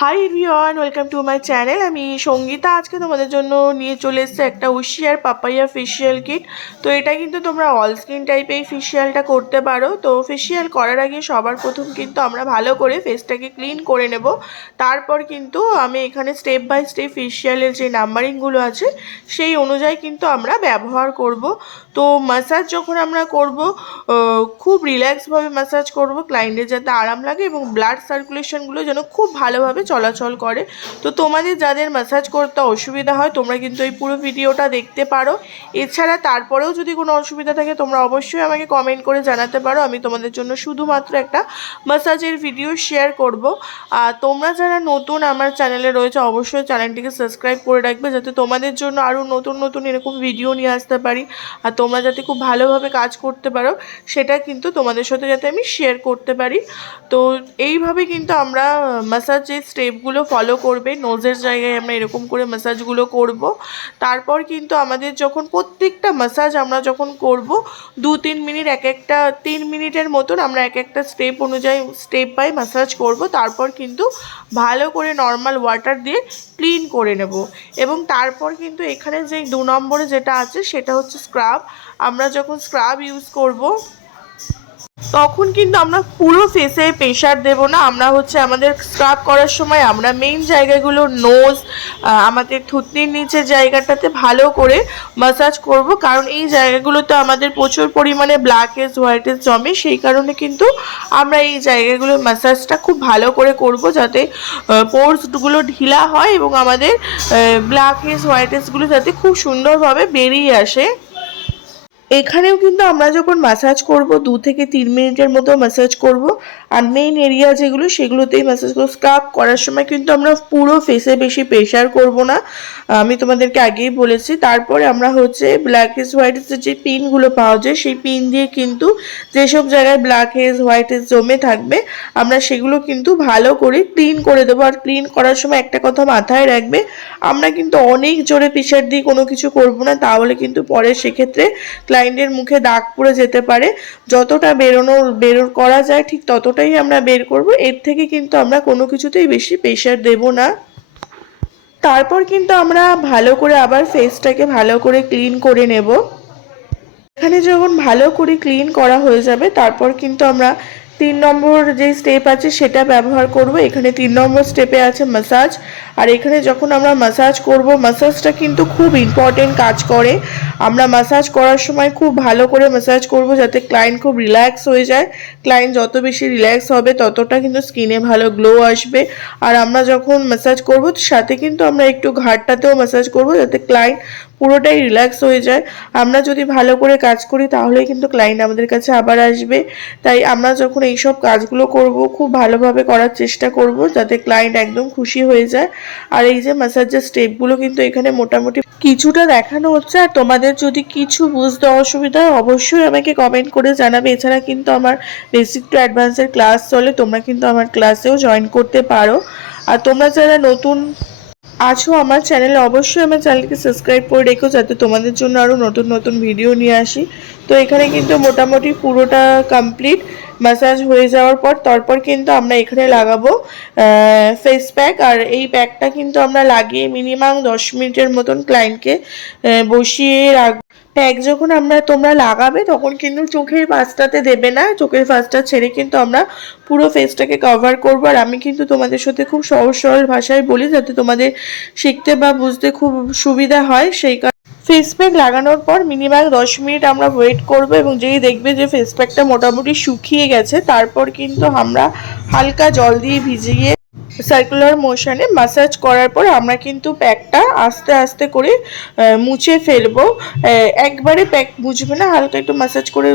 Hi everyone, welcome to my channel. আমি সঙ্গীতা। আজকে তোমাদের জন্য নিয়ে চলে এসেছে একটা উশিয়ার পাপাইয়া ফেসিয়াল কিট। তো এটা কিন্তু তোমরা অল স্কিন টাইপে এই ফেসিয়ালটা করতে পারো। তো ফেসিয়াল করার আগে সবার প্রথম কিন্তু আমরা ভালো করে ফেসটাকে ক্লিন করে নেব। তারপর কিন্তু আমি এখানে স্টেপ বাই স্টেপ ফেসিয়ালের যে নাম্বারিংগুলো আছে সেই অনুযায়ী কিন্তু আমরা ব্যবহার করব। তো ম্যাসাজ যখন আমরা করব খুব রিল্যাক্সভাবে ম্যাসাজ করব, ক্লায়েন্টের যাতে আরাম লাগে এবং ব্লাড সার্কুলেশনগুলো যেন খুব ভালোভাবে চলাচল করে। তো তোমাদের যাদের ম্যাসাজ করতে অসুবিধা হয় তোমরা কিন্তু এই পুরো ভিডিওটা দেখতে পারো। এছাড়া তারপরেও যদি কোনো অসুবিধা থাকে তোমরা অবশ্যই আমাকে কমেন্ট করে জানাতে পারো। আমি তোমাদের জন্য শুধুমাত্র একটা ম্যাসাজের ভিডিও শেয়ার করব। আর তোমরা যারা নতুন আমার চ্যানেলে রয়েছে অবশ্যই চ্যানেলটিকে সাবস্ক্রাইব করে রাখবে, যাতে তোমাদের জন্য আরও নতুন নতুন এরকম ভিডিও নিয়ে আসতে পারি। আর তোমরা যাতে খুব ভালোভাবে কাজ করতে পারো সেটা কিন্তু তোমাদের সাথে যাতে আমি শেয়ার করতে পারি। তো এইভাবে কিন্তু আমরা ম্যাসাজের স্টেপগুলো ফলো করবে। নোজের জায়গায় আমরা এরকম করে ম্যাসাজগুলো করব। তারপর কিন্তু আমাদের যখন প্রত্যেকটা ম্যাসাজ আমরা যখন করব 2-3 মিনিট, এক একটা 3 মিনিটের মতন আমরা এক একটা স্টেপ অনুযায়ী স্টেপ বাই ম্যাসাজ করব। তারপর কিন্তু ভালো করে নর্মাল ওয়াটার দিয়ে ক্লিন করে নেব। এবং তারপর কিন্তু এখানে যে 2 নম্বরে যেটা আছে সেটা হচ্ছে স্ক্রাব। আমরা যখন স্ক্রাব ইউজ করব তখন কিন্তু আমরা পুরো ফেসে প্রেশার দেব না। আমরা আমাদের স্ক্রাব করার সময় আমরা মেইন জায়গাগুলো নোজ, আমাদের থুতনির নিচের জায়গাটাতে ভালো করে ম্যাসাজ করব, কারণ এই জায়গাগুলোতে আমাদের প্রচুর পরিমাণে ব্ল্যাক হেডস হোয়াইট হেডস জমে। সেই কারণে কিন্তু আমরা এই জায়গাগুলোর ম্যাসাজটা খুব ভালো করে করব, যাতে পোরসগুলো ঢিলা হয় এবং আমাদের ব্ল্যাক হেডস হোয়াইট হেডসগুলো যাতে খুব সুন্দরভাবে বেরিয়ে আসে। এখানেও কিন্তু আমরা যখন ম্যাসাজ করব 2 থেকে 3 মিনিটের মতো ম্যাসাজ করব। আর মেইন এরিয়া যেগুলো সেগুলোতেই ম্যাসাজ করব। স্ক্রাব করার সময় কিন্তু আমরা পুরো ফেসে বেশি প্রেশার করব না, আমি তোমাদেরকে আগেই বলেছি। তারপরে আমরা ব্ল্যাক হেডস হোয়াইট হেডসের যে পিনগুলো পাওয়া যায় সেই পিন দিয়ে কিন্তু যেসব জায়গায় ব্ল্যাক হেডস হোয়াইট হেডস জমে থাকবে আমরা সেগুলো কিন্তু ভালো করে ক্লিন করে দেবো। আর ক্লিন করার সময় একটা কথা মাথায় রাখবে, আমরা কিন্তু অনেক জোরে প্রেশার দিয়ে কোনো কিছু করব না, তাহলে কিন্তু পরে সেক্ষেত্রে ক্লায়েন্টের মুখে দাগ পড়ে যেতে পারে। যতটা বের করা যায় ঠিক ততটাই আমরা বের করব, এর থেকে কিন্তু আমরা কোনো কিছুতেই বেশি প্রেশার দেব না। তারপর কিন্তু আমরা ভালো করে আবার ফেসটাকে ভালো করে ক্লিন করে নেব। এখানে যখন ভালো করে ক্লিন করা হয়ে যাবে তারপর কিন্তু আমরা 3 নম্বর যে স্টেপ আছে সেটা ব্যবহার করব। এখানে 3 নম্বর স্টেপে আছে ম্যাসাজ। আর এখানে যখন আমরা ম্যাসাজ করব, ম্যাসাজটা কিন্তু খুব ইম্পর্টেন্ট কাজ করে। আমরা ম্যাসাজ করার সময় খুব ভালো করে ম্যাসাজ করব, যাতে ক্লায়েন্ট খুব রিল্যাক্স হয়ে যায়। ক্লায়েন্ট যত বেশি রিল্যাক্স হবে ততটা কিন্তু স্কিনে ভালো গ্লো আসবে। আর আমরা যখন ম্যাসাজ করব সাথে কিন্তু আমরা একটু ঘাড়টাতেও ম্যাসাজ করব, যাতে ক্লায়েন্ট পুরোটাই রিল্যাক্স হয়ে যায়। আমরা যদি ভালো করে কাজ করি তাহলেই কিন্তু ক্লায়েন্ট আমাদের কাছে আবার আসবে। তাই আমরা যখন এইসব কাজগুলো করব খুব ভালোভাবে করার চেষ্টা করব, যাতে ক্লায়েন্ট একদম খুশি হয়ে যায়। আর এই যে ম্যাসাজের স্টেপগুলো কিন্তু এখানে মোটামুটি কিছুটা দেখানো হচ্ছে। আর তোমাদের যদি কিছু বুঝতে অসুবিধা হয় অবশ্যই আমাকে কমেন্ট করে জানাবে। এছাড়া কিন্তু আমার বেসিক টু অ্যাডভান্সের ক্লাস চলে, তোমরা কিন্তু আমার ক্লাসেও জয়েন করতে পারো। আর তোমরা যারা নতুন আছো আমার চ্যানেলে অবশ্যই আমার চ্যানেলকে সাবস্ক্রাইব করে রেখো, যাতে তোমাদের জন্য আরও নতুন নতুন ভিডিও নিয়ে আসি। তো এখানে কিন্তু মোটামুটি পুরোটা কমপ্লিট ম্যাসাজ হয়ে যাওয়ার পর তারপর কিন্তু আমরা এখানে লাগাবো ফেস প্যাক। আর এই প্যাকটা কিন্তু আমরা লাগিয়ে মিনিমাম 10 মিনিটের মতন ক্লায়েন্টকে বসিয়ে রাখবো। প্যাক যখন তোমরা লাগাবে তখন কিন্তু চোখের পাশটাতে দেবে না, চোখের পাশটা ছেড়ে কিন্তু আমরা পুরো ফেসটাকে কভার করবো। আর আমি কিন্তু তোমাদের সাথে খুব সহজ সরল ভাষায় বলি, যাতে তোমাদের শিখতে বা বুঝতে খুব সুবিধা হয়। সেই কারণে ফেস প্যাক লাগানোর পর মিনিমাম 10 মিনিট আমরা ওয়েট করব, এবং যেই দেখবে যে ফেস প্যাকটা মোটামুটি শুকিয়ে গেছে তারপর কিন্তু আমরা হালকা জল দিয়ে ভিজিয়ে সার্কুলার মোশনে ম্যাসাজ করার পর আমরা কিন্তু প্যাকটা আস্তে আস্তে করে মুছে ফেলবো। একবারে প্যাক মুছবে না, হালকা একটু ম্যাসাজ করে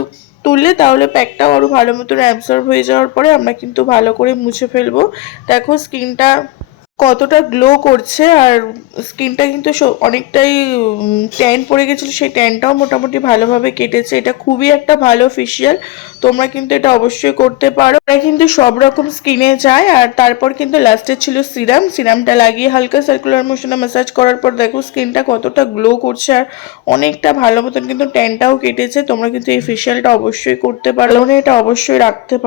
তুললে তাহলে প্যাকটাও আরও ভালো মতন অ্যাবসর্ব হয়ে যাওয়ার পরে আমরা কিন্তু ভালো করে মুছে ফেলবো। দেখো স্কিনটা কতটা গ্লো করছে। আর স্কিনটা কিন্তু অনেকটাই ট্যান পড়ে গেছিলো, সেই ট্যানটাও মোটামুটি ভালোভাবে কেটেছে। এটা খুবই একটা ভালো ফেসিয়াল, তোমরা কিন্তু এটা অবশ্যই করতে পারো। এটা কিন্তু সব রকম স্কিনে যায়। আর তারপর কিন্তু লাস্টে ছিল সিরামটা লাগিয়ে হালকা সার্কুলার মোশনে ম্যাসাজ করার পর দেখো স্কিনটা কতটা গ্লো করছে আর অনেকটা ভালো মতন কিন্তু ট্যানটাও কেটেছে। তোমরা কিন্তু এই ফেসিয়ালটা অবশ্যই করতে পারো, এটা অবশ্যই রাখতে পারো।